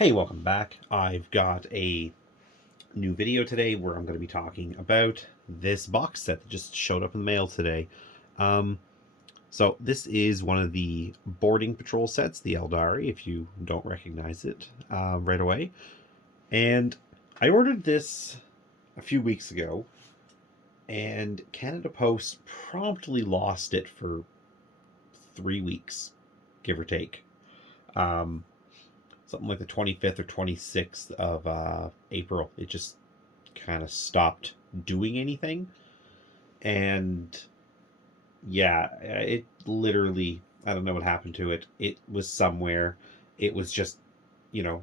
Hey, welcome back. I've got a new video today where I'm going to be talking about this box set that just showed up in the mail today. Um, so this is one of the boarding patrol sets, the Aeldari, if you don't recognize it right away. And I ordered this a few weeks ago, and Canada Post promptly lost it for 3 weeks, give or take. Um, Something like the 25th or 26th of April. It just kind of stopped doing anything. And yeah, it literally, I don't know what happened to it. It was somewhere. It was just, you know,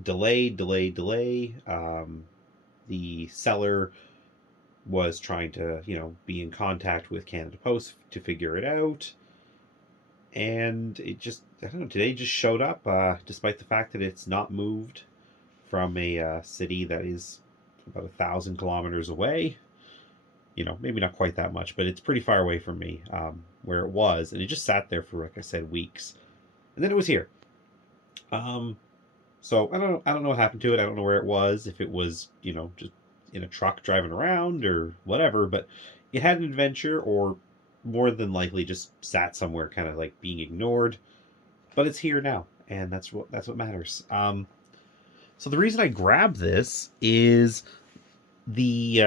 delay. The seller was trying to, be in contact with Canada Post to figure it out. And it just, I don't know, today just showed up, despite the fact that it's not moved from a city that is about 1,000 kilometers away. Maybe not quite that much, but it's pretty far away from me, where it was, and it just sat there for, like I said, weeks, and then it was here. Um, so I don't know what happened to it. I don't know where it was. If it was, just in a truck driving around or whatever, but it had an adventure, or more than likely just sat somewhere, kind of like being ignored. But it's here now, and that's what matters. So the reason I grabbed this is the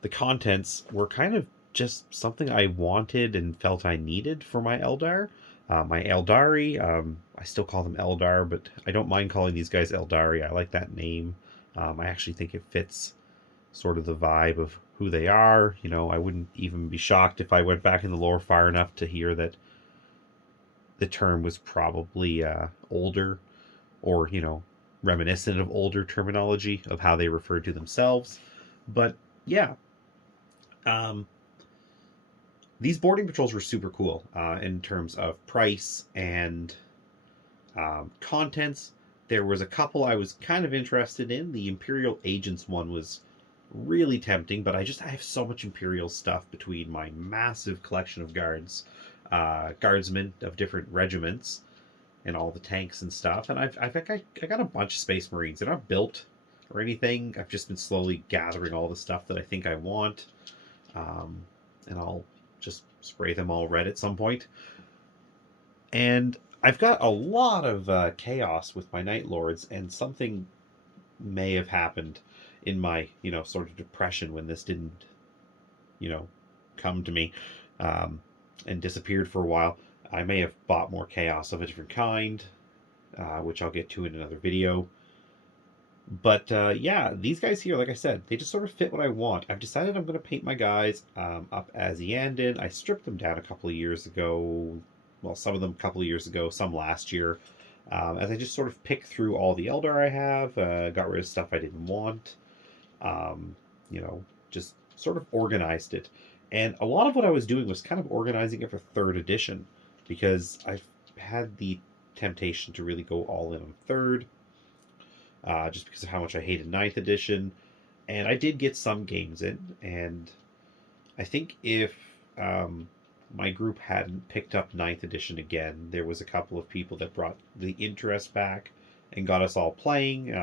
the contents were kind of just something I wanted and felt I needed for my Eldar. My Aeldari, I still call them Eldar, but I don't mind calling these guys Eldari. I like that name. I actually think it fits sort of the vibe of who they are. I wouldn't even be shocked if I went back in the lore far enough to hear that the term was probably older, or reminiscent of older terminology of how they referred to themselves. But yeah, um, these boarding patrols were super cool in terms of price and contents. There was a couple I was kind of interested in. The Imperial Agents one was really tempting, but I have so much Imperial stuff between my massive collection of guardsmen of different regiments, and all the tanks and stuff. And I got a bunch of Space Marines. They're not built or anything. I've just been slowly gathering all the stuff that I think I want, um, and I'll just spray them all red at some point. And I've got a lot of chaos with my Night Lords, and something may have happened in my sort of depression when this didn't you know come to me, um, and disappeared for a while. I may have bought more chaos of a different kind, which I'll get to in another video. But yeah, these guys here, like I said, they just sort of fit what I want. I've decided I'm going to paint my guys up as Iyanden. I stripped them down a couple of years ago. Well, some of them a couple of years ago, some last year. As I just sort of picked through all the Eldar I have, got rid of stuff I didn't want, um, just sort of organized it. And a lot of what I was doing was kind of organizing it for third edition, because I've had the temptation to really go all in on third, just because of how much I hated ninth edition. And I did get some games in, and I think if my group hadn't picked up ninth edition again, there was a couple of people that brought the interest back and got us all playing.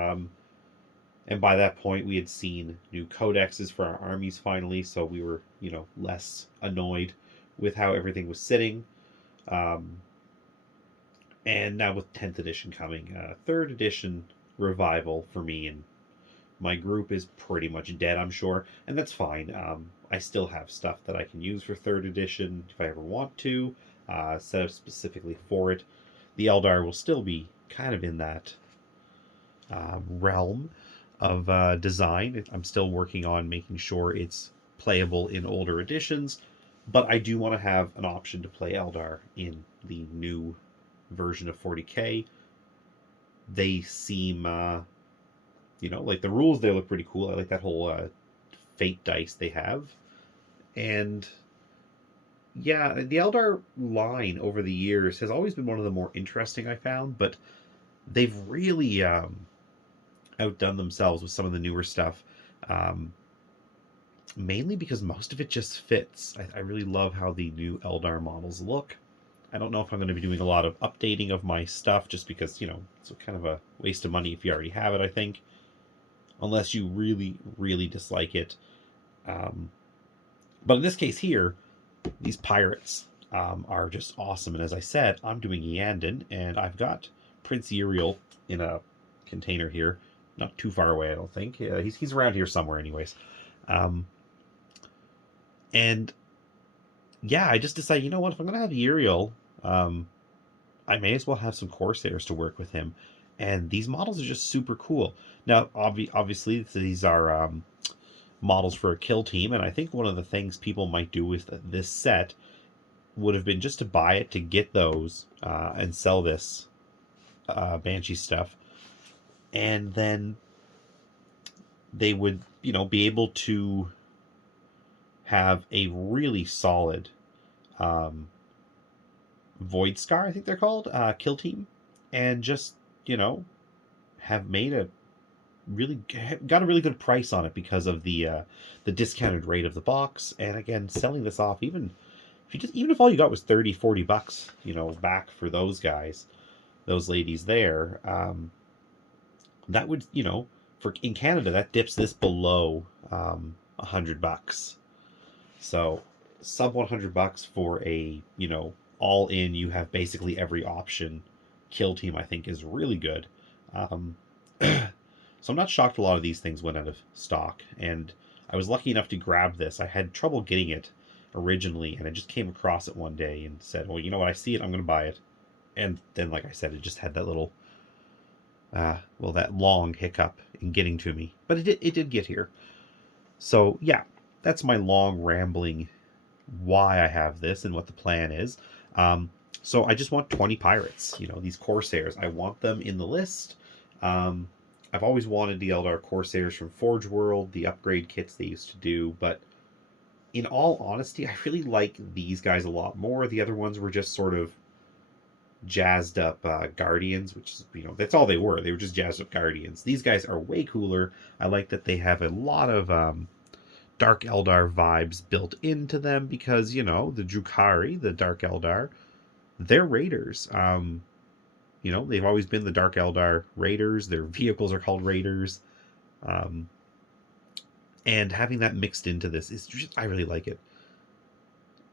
And by that point, we had seen new codexes for our armies finally, so we were, less annoyed with how everything was sitting. Um, and now with 10th edition coming, 3rd edition revival for me and my group is pretty much dead, I'm sure, and that's fine. I still have stuff that I can use for 3rd edition if I ever want to, set up specifically for it. The Eldar will still be kind of in that realm of design. I'm still working on making sure it's playable in older editions, but I do want to have an option to play Eldar in the new version of 40k. They seem, like the rules there look pretty cool. I like that whole fate dice they have. And yeah, the Eldar line over the years has always been one of the more interesting I found, but they've really outdone themselves with some of the newer stuff. Um, Mainly because most of it just fits. I really love how the new Eldar models look. I don't know if I'm going to be doing a lot of updating of my stuff just because, it's kind of a waste of money if you already have it, I think. Unless you really, really dislike it. But in this case here, these pirates are just awesome. And as I said, I'm doing Iyanden, and I've got Prince Uriel in a container here. Not too far away, I don't think. He's around here somewhere anyways. Um, and yeah, I just decided, you know what, if I'm going to have Uriel, I may as well have some Corsairs to work with him. And these models are just super cool. Now, obviously, these are models for a kill team, and I think one of the things people might do with this set would have been just to buy it to get those and sell this Banshee stuff. And then they would, be able to have a really solid Void Scar, I think they're called, kill team, and just, have made a really got a really good price on it because of the discounted rate of the box. And again, selling this off, even if all you got was 30-40 bucks, back for those guys, those ladies there, that would, for in Canada, that dips this below $100. So sub $100 for a, all in, you have basically every option kill team, I think is really good. So I'm not shocked a lot of these things went out of stock, and I was lucky enough to grab this. I had trouble getting it originally, and I just came across it one day and said, well, you know what, I see it, I'm going to buy it. And then, like I said, it just had that little, that long hiccup in getting to me. But it did get here. So, yeah, that's my long rambling why I have this and what the plan is. So I just want 20 pirates, these Corsairs. I want them in the list. I've always wanted the Eldar Corsairs from Forge World, the upgrade kits they used to do, but in all honesty, I really like these guys a lot more. The other ones were just sort of jazzed up Guardians, which is, that's all they were. They were just jazzed up Guardians. These guys are way cooler. I like that they have a lot of Dark Eldar vibes built into them because, the Drukhari, the Dark Eldar, they're raiders. They've always been the Dark Eldar raiders. Their vehicles are called raiders. And having that mixed into this is just, I really like it.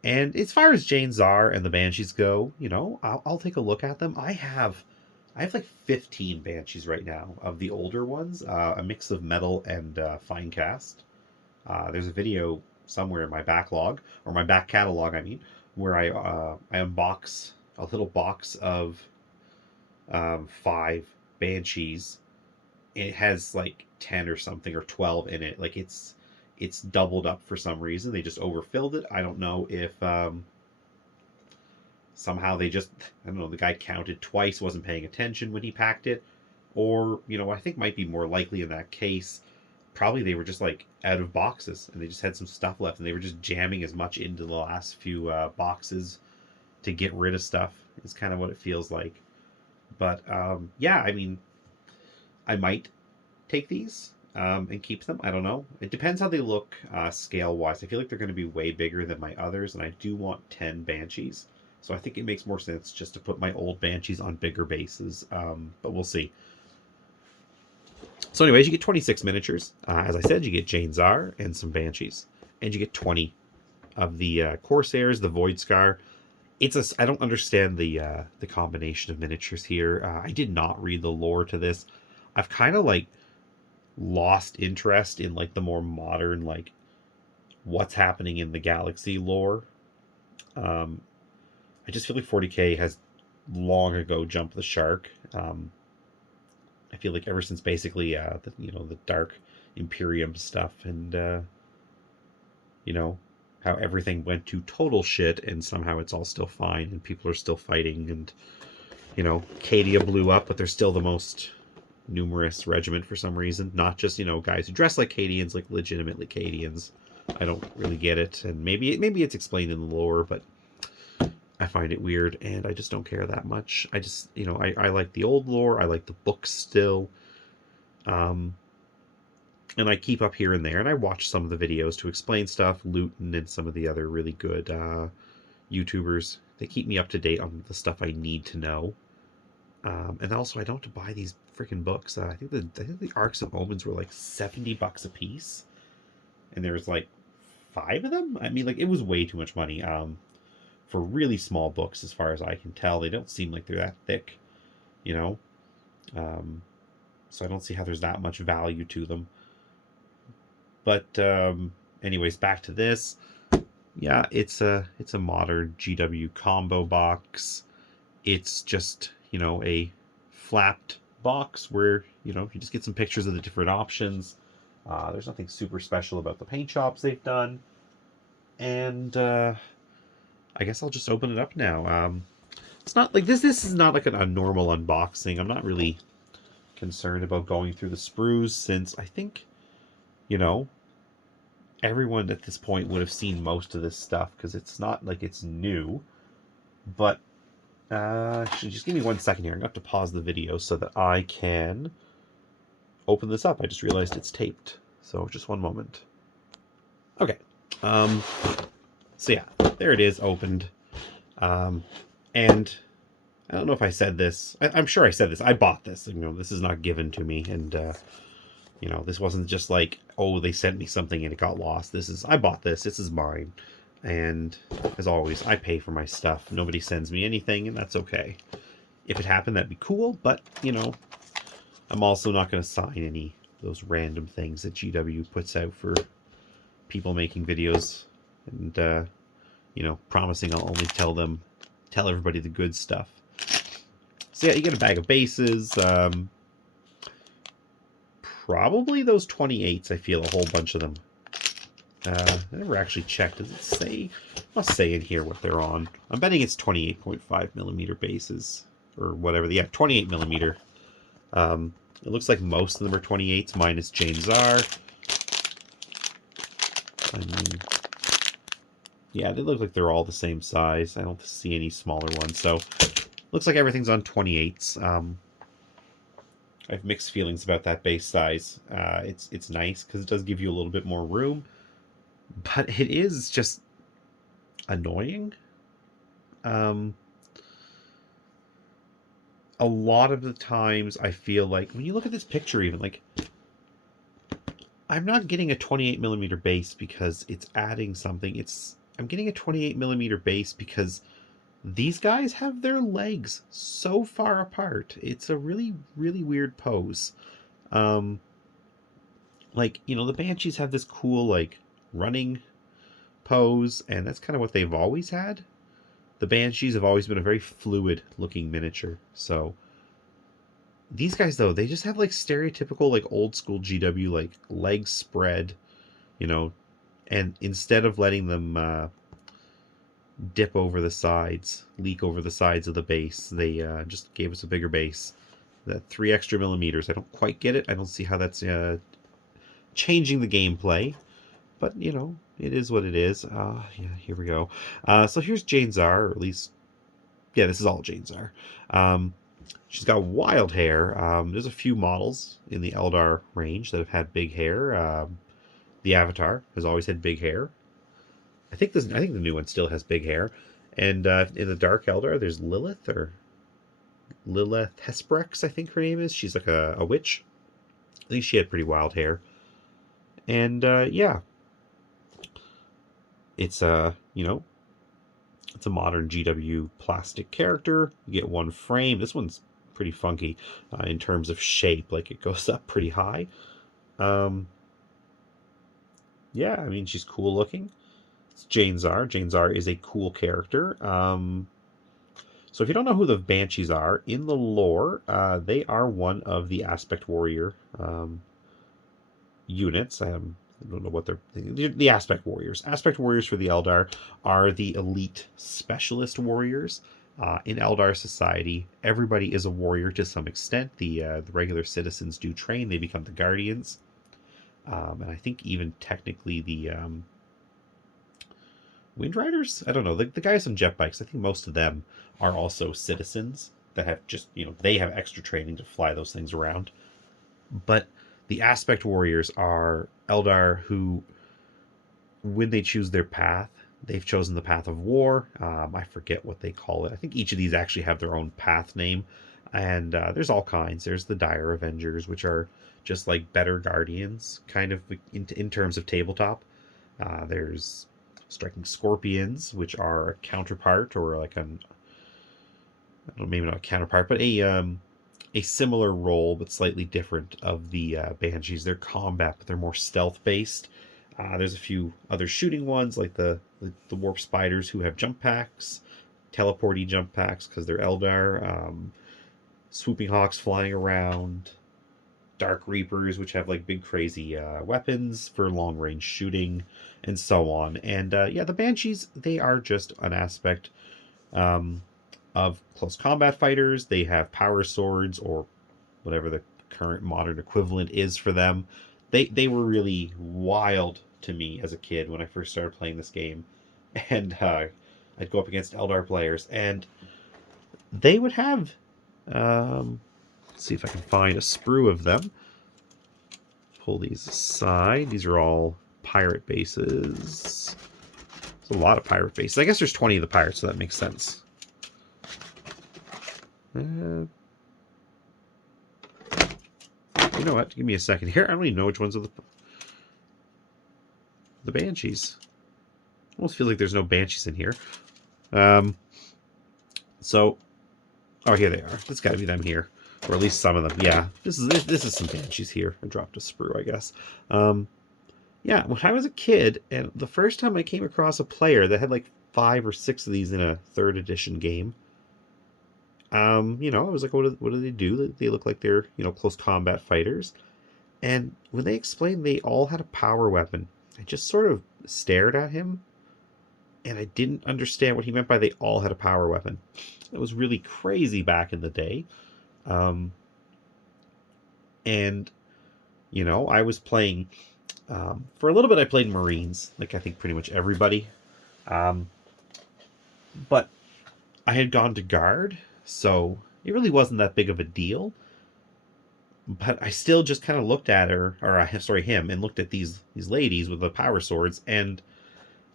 And as far as Jane Czar and the Banshees go, I'll take a look at them. I have like 15 Banshees right now of the older ones, a mix of metal and fine cast. There's a video somewhere in my backlog, or my back catalog, I mean, where I unbox a little box of 5 Banshees. It has like 10 or something or 12 in it. Like it's doubled up for some reason. They just overfilled it. I don't know if somehow they just, I don't know, the guy counted twice, wasn't paying attention when he packed it, or I think might be more likely in that case, probably they were just like out of boxes and they just had some stuff left and they were just jamming as much into the last few boxes to get rid of stuff. It's kind of what it feels like. But yeah, I mean, I might take these and keep them. I don't know. It depends how they look scale wise. I feel like they're going to be way bigger than my others, and I do want 10 Banshees. So I think it makes more sense just to put my old Banshees on bigger bases. But we'll see. So anyways, you get 26 miniatures. As I said, you get Jane Czar and some Banshees. And you get 20 of the Corsairs, the Void Scar. I don't understand the combination of miniatures here. I did not read the lore to this. I've kind of like lost interest in like the more modern, like what's happening in the galaxy lore. I just feel like 40K has long ago jumped the shark. I feel like ever since basically the Dark Imperium stuff and how everything went to total shit and somehow it's all still fine and people are still fighting and Cadia blew up, but they're still the most numerous regiment for some reason. Not just, guys who dress like Cadians, like legitimately Cadians. I don't really get it, and maybe it's explained in the lore, but I find it weird, and I just don't care that much. I just, I like the old lore. I like the books still. And I keep up here and there, and I watch some of the videos to explain stuff. Luton and some of the other really good YouTubers they keep me up to date on the stuff I need to know. And also, I don't have to buy these freaking books. I think the Arcs of Omens were like $70 a piece, and there's like 5 of them. I mean, like, it was way too much money. For really small books, as far as I can tell, they don't seem like they're that thick, you know. So I don't see how there's that much value to them. But anyways, back to this. Yeah, it's a modern GW combo box. It's just, a flapped box where, you just get some pictures of the different options. There's nothing super special about the paint jobs they've done. And I guess I'll just open it up now. It's not like this is not like a normal unboxing. I'm not really concerned about going through the sprues, since I think, everyone at this point would have seen most of this stuff, because it's not like it's new. But just give me 1 second here. I'm going to have to pause the video so that I can open this up. I just realized it's taped, so just 1 moment. Okay. So yeah, there it is, opened. And I don't know if I said this. I'm sure I said this. I bought this. This is not given to me, and this wasn't just like, oh, they sent me something and it got lost. I bought this. This is mine. And as always, I pay for my stuff. Nobody sends me anything, and that's okay. If it happened, that'd be cool, but, I'm also not going to sign any of those random things that GW puts out for people making videos and, promising I'll only tell everybody the good stuff. So yeah, you get a bag of bases. Probably those 28s, I feel, a whole bunch of them. I never actually checked. Does it say? It must say in here what they're on. I'm betting it's 28.5mm bases, or whatever. Yeah, 28mm. It looks like most of them are 28s, minus Jane Czar. I mean, yeah, they look like they're all the same size. I don't see any smaller ones, so looks like everything's on 28s. I have mixed feelings about that base size. It's nice because it does give you a little bit more room, but it is just annoying. A lot of the times I feel like when you look at this picture, even like, I'm not getting a 28mm base because it's adding something. I'm getting a 28mm base because these guys have their legs so far apart. It's a really, really weird pose. Like, the Banshees have this cool, like, running pose, and that's kind of what they've always had. The Banshees have always been a very fluid-looking miniature, so these guys, though, they just have, like, stereotypical, like, old-school GW, like, legs spread, and instead of letting them dip over the sides, leak over the sides of the base, they just gave us a bigger base. That 3 extra millimeters. I don't quite get it. I don't see how that's changing the gameplay, but it is what it is. Yeah, here we go. So here's Jane Czar, or at least, yeah, this is all Jane Czar. She's got wild hair. There's a few models in the Eldar range that have had big hair. The Avatar has always had big hair. I think the new one still has big hair. And in the Dark Eldar, there's Lilith, or Lilith Hesperex, I think her name is. She's like a witch. I think she had pretty wild hair. And yeah, it's it's a modern GW plastic character. You get 1 frame. This one's pretty funky in terms of shape. Like, it goes up pretty high. Yeah, I mean, she's cool looking. It's Jane Czar. Jane Czar is a cool character. So if you don't know who the Banshees are, in the lore, they are one of the Aspect Warrior units. I don't know what they're... The Aspect Warriors. Aspect Warriors for the Eldar are the elite specialist warriors. In Eldar society, everybody is a warrior to some extent. The regular citizens do train. They become the Guardians. And I think even technically the Wind Riders? I don't know. The guys on jet bikes, I think most of them are also citizens that have just, they have extra training to fly those things around. But the Aspect Warriors are Eldar who, when they choose their path, they've chosen the path of war. I forget what they call it. I think each of these actually have their own path name. And there's all kinds. There's the Dire Avengers, which are just like better guardians, kind of in terms of tabletop. There's Striking Scorpions, which are a counterpart, or like an, I don't know, maybe not a counterpart, but a similar role but slightly different of the Banshees. They're combat, but they're more stealth based. There's a few other shooting ones like the Warp Spiders, who have jump packs, teleporty jump packs because they're Eldar. Swooping Hawks flying around. Dark Reapers, which have like big crazy weapons for long range shooting, and so on. And yeah, the Banshees, they are just an aspect of close combat fighters. They have power swords, or whatever the current modern equivalent is for them. They were really wild to me as a kid when I first started playing this game, and I'd go up against Eldar players, and they would have. Let's see if I can find a sprue of them. Pull these aside. These are all pirate bases. There's a lot of pirate bases. I guess there's 20 of the pirates, so that makes sense. You know what? Give me a second here. I don't even know which ones are the Banshees. Almost feels like there's no Banshees in here. So, oh, here they are. It's got to be them here, or at least some of them. Yeah, this is some Banshees here. I dropped a sprue, I guess. Yeah, when I was a kid, and the first time I came across a player that had like 5 or 6 of these in a 3rd edition game, you know, I was like, what do they do? They look like they're, you know, close combat fighters. And when they explained they all had a power weapon, I just sort of stared at him, and I didn't understand what he meant by they all had a power weapon. It was really crazy back in the day. And, you know, I was playing, for a little bit I played Marines, like I think pretty much everybody. But I had gone to Guard, so it really wasn't that big of a deal. But I still just kind of looked at her, or sorry, him, and looked at these ladies with the power swords, and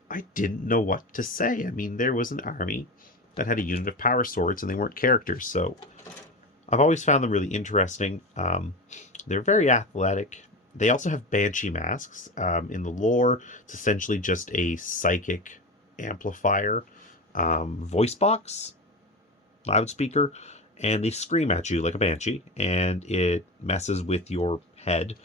I didn't know what to say. I mean, there was an army that had a unit of power swords, and they weren't characters, so I've always found them really interesting. They're very athletic. They also have Banshee masks. In the lore, it's essentially just a psychic amplifier voice box, loudspeaker, and they scream at you like a Banshee, and it messes with your head.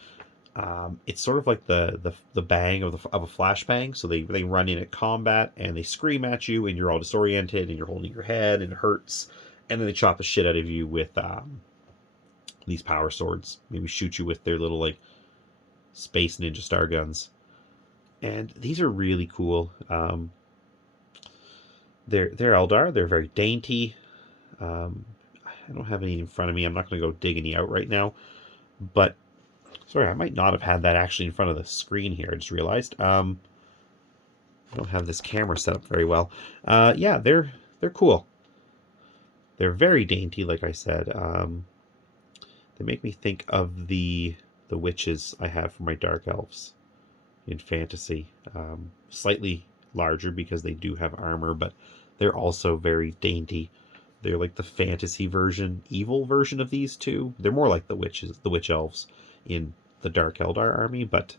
It's sort of like the bang of a flashbang. So they run in at combat and they scream at you, and you're all disoriented, and you're holding your head, and it hurts. And then they chop the shit out of you with these power swords. Maybe shoot you with their little like space ninja star guns. And these are really cool. They're Eldar. They're very dainty. I don't have any in front of me. I'm not going to go dig any out right now. But sorry, I might not have had that actually in front of the screen here. I just realized. I don't have this camera set up very well. Yeah, they're cool. They're very dainty, like I said. They make me think of the witches I have for my dark elves in fantasy. Slightly larger because they do have armor, but they're also very dainty. They're like the fantasy version, evil version of these two. They're more like the witch elves in the Dark Eldar army, but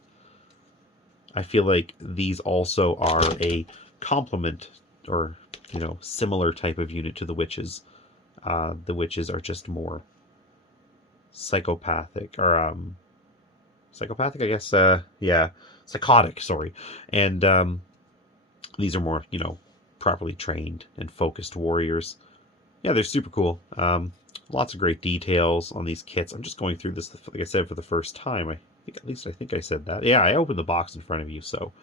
I feel like these also are a complement, or, you know, similar type of unit to the witches. The witches are just more psychopathic, or psychopathic, I guess. Yeah, psychotic. Sorry, and these are more, you know, properly trained and focused warriors. Yeah, they're super cool. Lots of great details on these kits. I'm just going through this, like I said, for the first time. I think I said that. Yeah, I opened the box in front of you, so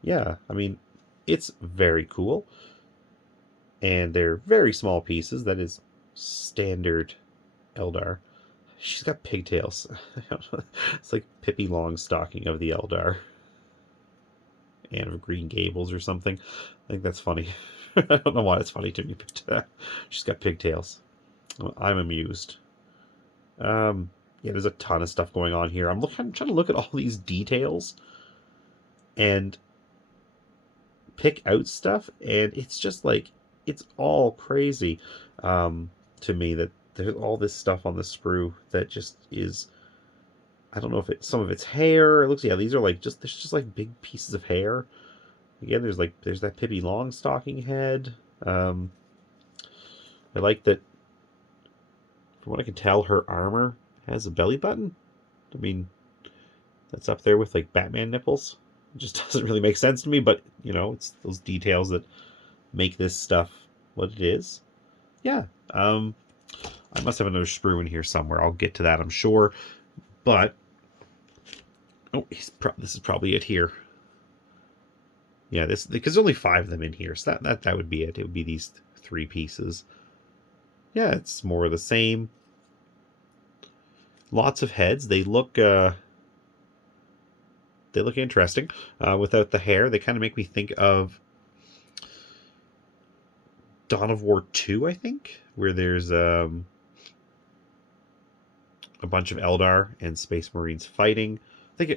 yeah, I mean, it's very cool. And they're very small pieces. That is standard Eldar. She's got pigtails. It's like Pippi Longstocking of the Eldar. Anne of Green Gables or something. I think that's funny. I don't know why it's funny to me, but she's got pigtails. I'm amused. Yeah, there's a ton of stuff going on here. I'm trying to look at all these details, and pick out stuff, and it's just like, it's all crazy to me that there's all this stuff on the sprue that just is, I don't know if it's some of its hair. It looks, yeah, these are like just, there's just like big pieces of hair. Again, there's that Pippi Longstocking head. I like that, from what I can tell, her armor has a belly button. I mean, that's up there with like Batman nipples. It just doesn't really make sense to me, but you know, it's those details that make this stuff what it is. Yeah. I must have another sprue in here somewhere. I'll get to that, I'm sure. But oh, this is probably it here. Yeah, this, because there's only 5 of them in here, so that would be it. It would be these 3 pieces. Yeah, it's more of the same. Lots of heads. They look interesting. Without the hair, they kind of make me think of Dawn of War 2, I think, where there's a bunch of Eldar and Space Marines fighting.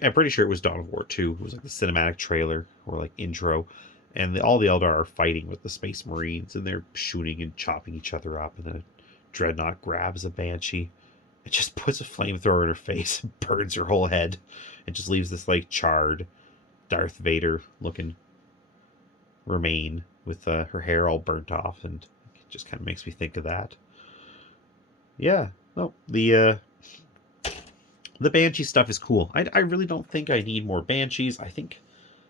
I'm pretty sure it was Dawn of War 2. It was like the cinematic trailer or like intro, and all the Eldar are fighting with the Space Marines, and they're shooting and chopping each other up, and then a Dreadnought grabs a Banshee. It just puts a flamethrower in her face and burns her whole head. It just leaves this like charred Darth Vader looking remain with her hair all burnt off, and it just kind of makes me think of that. Yeah, no, the Banshee stuff is cool. I really don't think I need more Banshees. I think,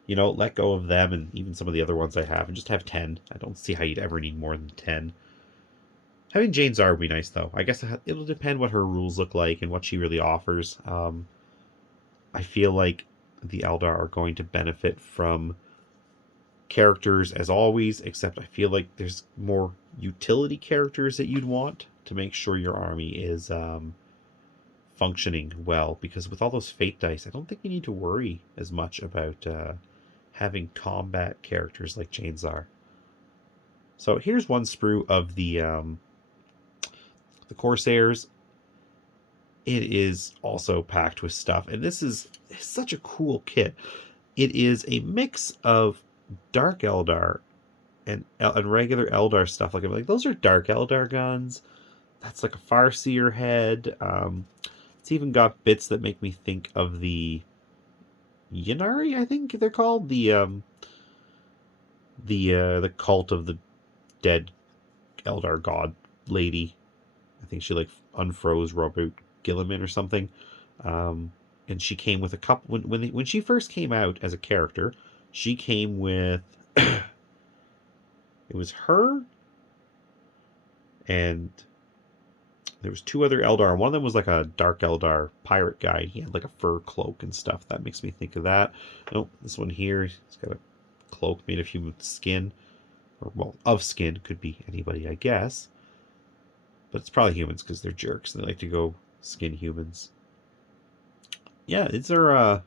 you know, let go of them and even some of the other ones I have and just have 10. I don't see how you'd ever need more than 10. Having Jane Czar would be nice, though. I guess it'll depend what her rules look like and what she really offers. I feel like the Eldar are going to benefit from characters as always, except I feel like there's more utility characters that you'd want to make sure your army is functioning well, because with all those fate dice, I don't think you need to worry as much about having combat characters like Jane Czar. So here's one sprue of the Corsairs. It is also packed with stuff, and this is such a cool kit. It is a mix of Dark Eldar and regular Eldar stuff. Like those are Dark Eldar guns. That's like a Farseer head. It's even got bits that make me think of the Ynnari, I think they're called, the cult of the dead Eldar god lady. I think she like unfroze Robert Gilliman or something. And she came with a couple when she first came out as a character. She came with it was her, and there was 2 other Eldar. One of them was like a Dark Eldar pirate guy. He had like a fur cloak and stuff. That makes me think of that. Oh, this one here, he's got a cloak made of human skin, or well, of skin. Could be anybody, I guess. But it's probably humans because they're jerks and they like to go skin humans. Yeah, it's our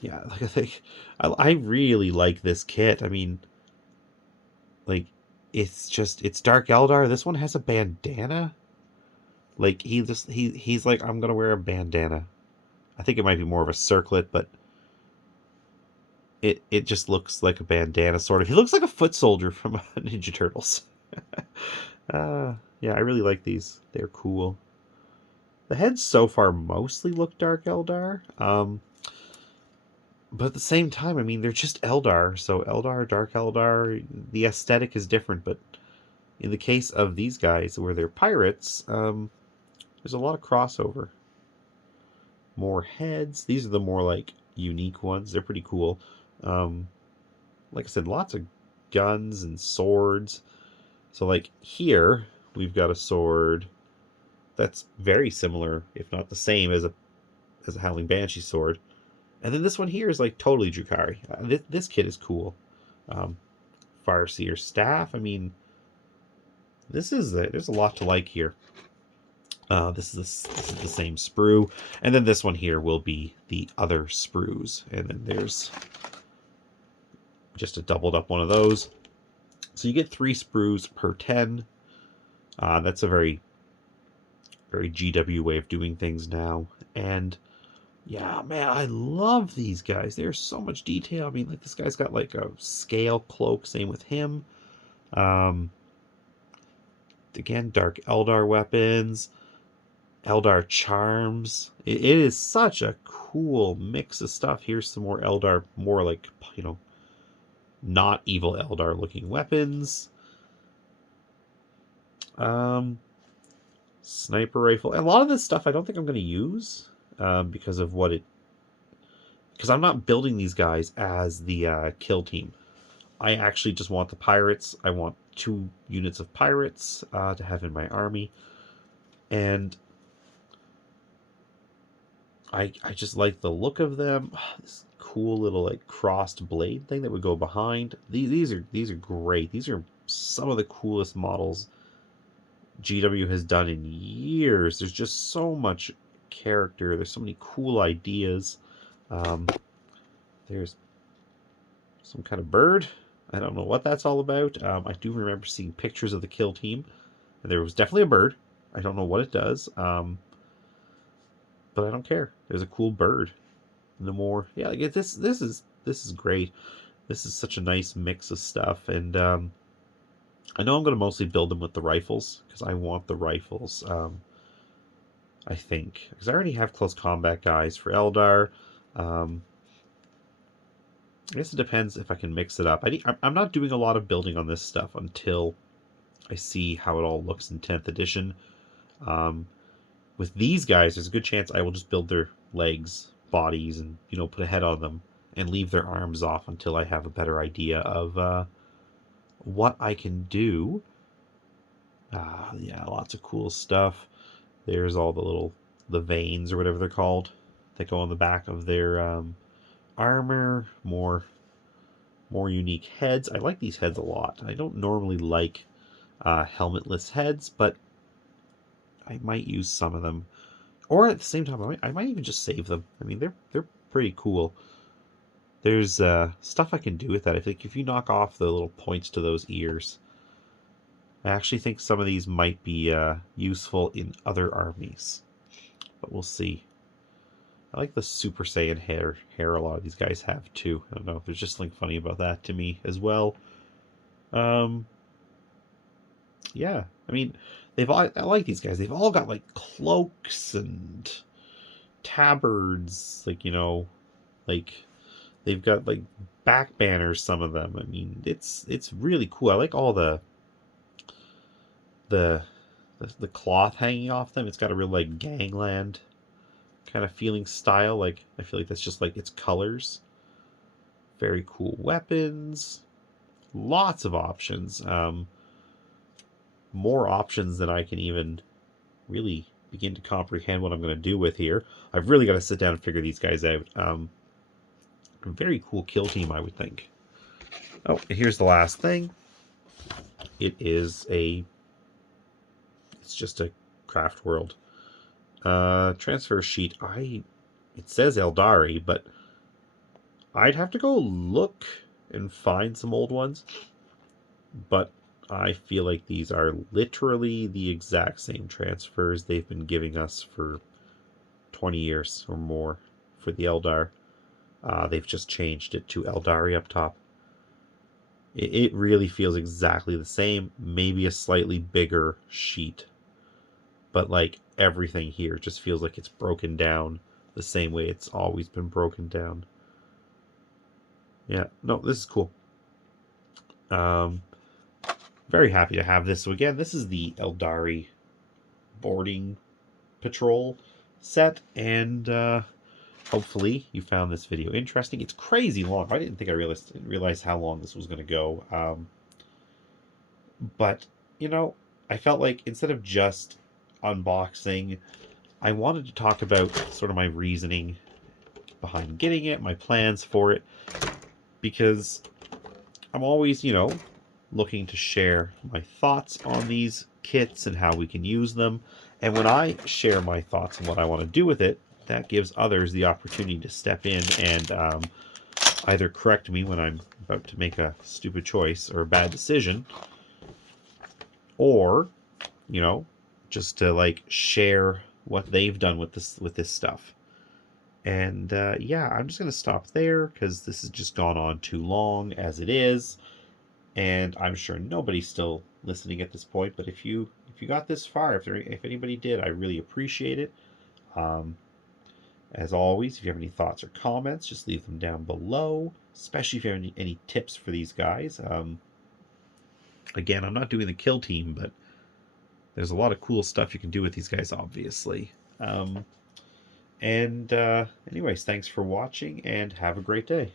yeah, like I think I really like this kit. I mean, like, it's Dark Eldar. This one has a bandana. Like he's like, I'm gonna wear a bandana. I think it might be more of a circlet, but it just looks like a bandana sort of. He looks like a foot soldier from Ninja Turtles. Yeah, I really like these. They're cool. The heads so far mostly look Dark Eldar. But at the same time, I mean, they're just Eldar. So Eldar, Dark Eldar, the aesthetic is different. But in the case of these guys, where they're pirates, there's a lot of crossover. More heads. These are the more, like, unique ones. They're pretty cool. Like I said, lots of guns and swords. So, like, here, we've got a sword that's very similar, if not the same, as a Howling Banshee sword. And then this one here is like totally Drukhari. This kit is cool. Farseer staff. I mean, there's a lot to like here. This is the same sprue, and then this one here will be the other sprues, and then there's just a doubled up one of those. So you get 3 sprues per 10. That's a very, very GW way of doing things now, and Yeah, man, I love these guys. There's so much detail. I mean, like this guy's got like a scale cloak. Same with him. Um, again, dark Eldar weapons, Eldar charms. It is such a cool mix of stuff. Here's some more Eldar, more like, not evil Eldar looking weapons. Um, Sniper rifle. A lot of this stuff I don't think I'm going to use because of what it. Because I'm not building these guys as the kill team. I actually just want the pirates. I want 2 units of pirates to have in my army. And I just like the look of them. This cool little like crossed blade thing that would go behind. These are great. These are some of the coolest models GW has done in years. There's just so much character. There's so many cool ideas. There's some kind of bird. I don't know what that's all about. I do remember seeing pictures of the kill team. And there was definitely a bird. I don't know what it does. But I don't care. There's a cool bird. No more. Yeah, like this is great. This is such a nice mix of stuff, and I know I'm going to mostly build them with the rifles because I want the rifles. I think because I already have close combat guys for Eldar. I guess it depends if I can mix it up. I'm not doing a lot of building on this stuff until I see how it all looks in 10th edition. With these guys, there's a good chance I will just build their legs, bodies, and put a head on them and leave their arms off until I have a better idea of what I can do. Yeah, lots of cool stuff. There's all the veins or whatever they're called that go on the back of their armor. More unique heads. I like these heads a lot. I don't normally like helmetless heads, but I might use some of them. Or at the same time, I might even just save them. I mean, they're pretty cool. There's stuff I can do with that. I think if you knock off the little points to those ears, I actually think some of these might be useful in other armies. But we'll see. I like the Super Saiyan hair a lot of these guys have too. I don't know. There's just something funny about that to me as well. Yeah. I mean, I like these guys. They've all got like cloaks and tabards, like they've got like back banners. Some of them. I mean, it's really cool. I like all the cloth hanging off them. It's got a real like gangland kind of feeling style. Like I feel like that's just like its colors. Very cool weapons. Lots of options. More options than I can even really begin to comprehend what I'm going to do with here. I've really got to sit down and figure these guys out. A very cool kill team, I would think. Oh, and here's the last thing. It's just a craft world transfer sheet. It says Aeldari, but I'd have to go look and find some old ones. But I feel like these are literally the exact same transfers they've been giving us for 20 years or more for the Eldar. They've just changed it to Aeldari up top. It really feels exactly the same, maybe a slightly bigger sheet. But like everything here just feels like it's broken down the same way it's always been broken down. Yeah, no, this is cool. Very happy to have this. So again, this is the Aeldari boarding patrol set, and hopefully you found this video interesting. It's crazy long. I didn't realize how long this was going to go. But I felt like instead of just unboxing, I wanted to talk about sort of my reasoning behind getting it, my plans for it, because I'm always, looking to share my thoughts on these kits and how we can use them. And when I share my thoughts on what I want to do with it, that gives others the opportunity to step in and either correct me when I'm about to make a stupid choice or a bad decision, or, just to like share what they've done with this stuff. And yeah, I'm just going to stop there because this has just gone on too long as it is. And I'm sure nobody's still listening at this point. But if you got this far, if anybody did, I really appreciate it. Um, as always, if you have any thoughts or comments, just leave them down below. Especially if you have any tips for these guys. Again, I'm not doing the kill team, but there's a lot of cool stuff you can do with these guys, obviously. And anyways, thanks for watching and have a great day.